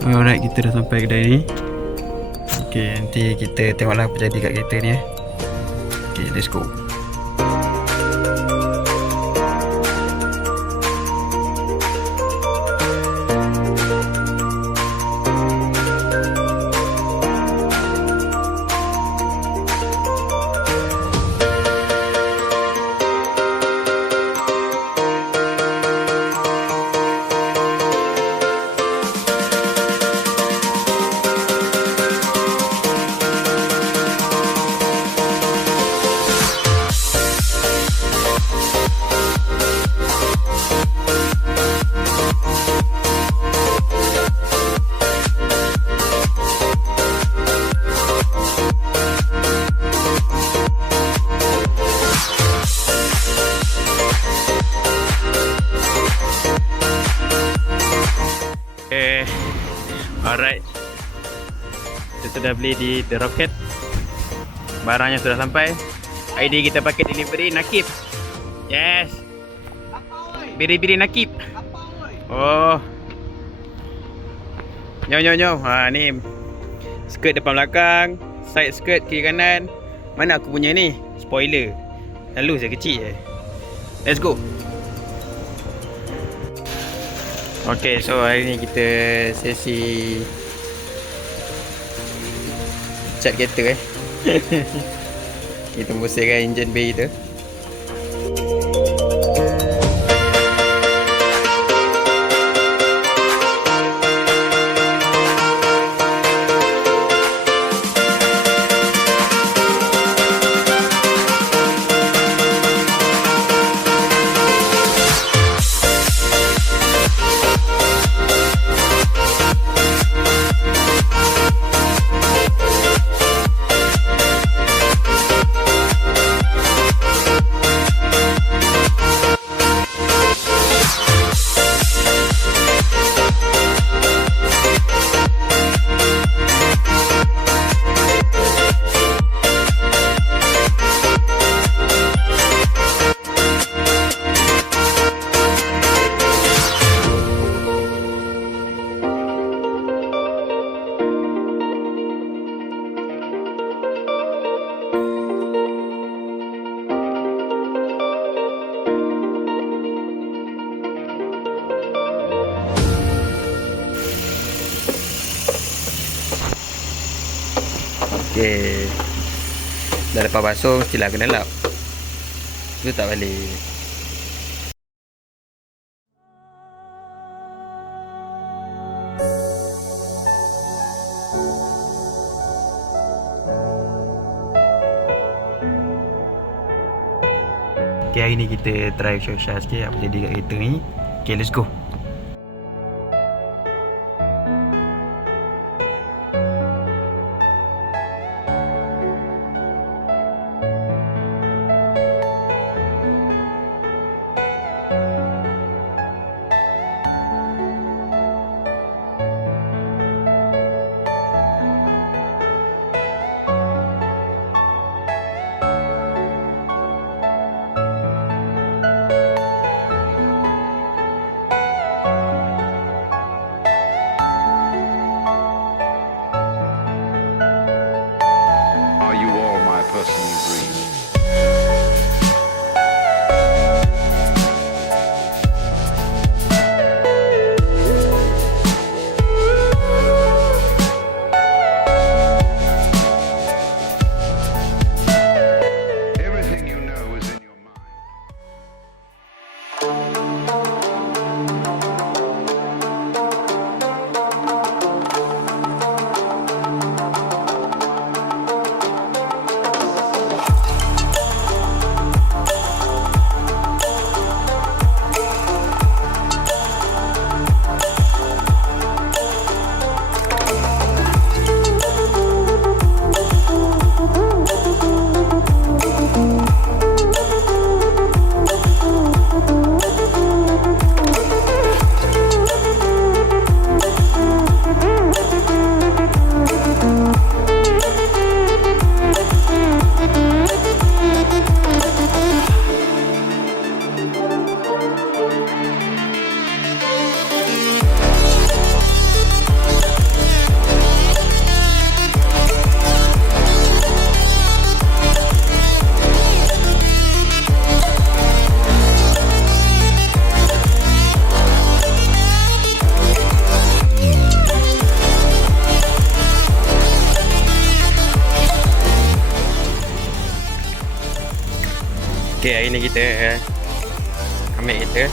Alright, kita dah sampai kedai ni. Okay, nanti kita tengoklah apa jadi kat kereta ni. Okay, let's go. Alright, kita sudah beli di The Rocket. Barangnya sudah sampai. ID kita pakai delivery Nakib. Yes. Biri-biri Nakib. Oh. Nyom. Ni skirt depan belakang, side skirt kiri kanan. Mana aku punya ni? Spoiler. Lalu saya kecil je. Let's go. Okay, so hari ni kita sesi cat kereta kita bersihkan enjin bay kita. Okay, dah lepas basuh mestilah kena lap. Itu tak balik. Okay, hari ni kita try show-show sikit apa jadi kat kereta ni. Okay, let's go. Okay, hari ni kita ambil kereta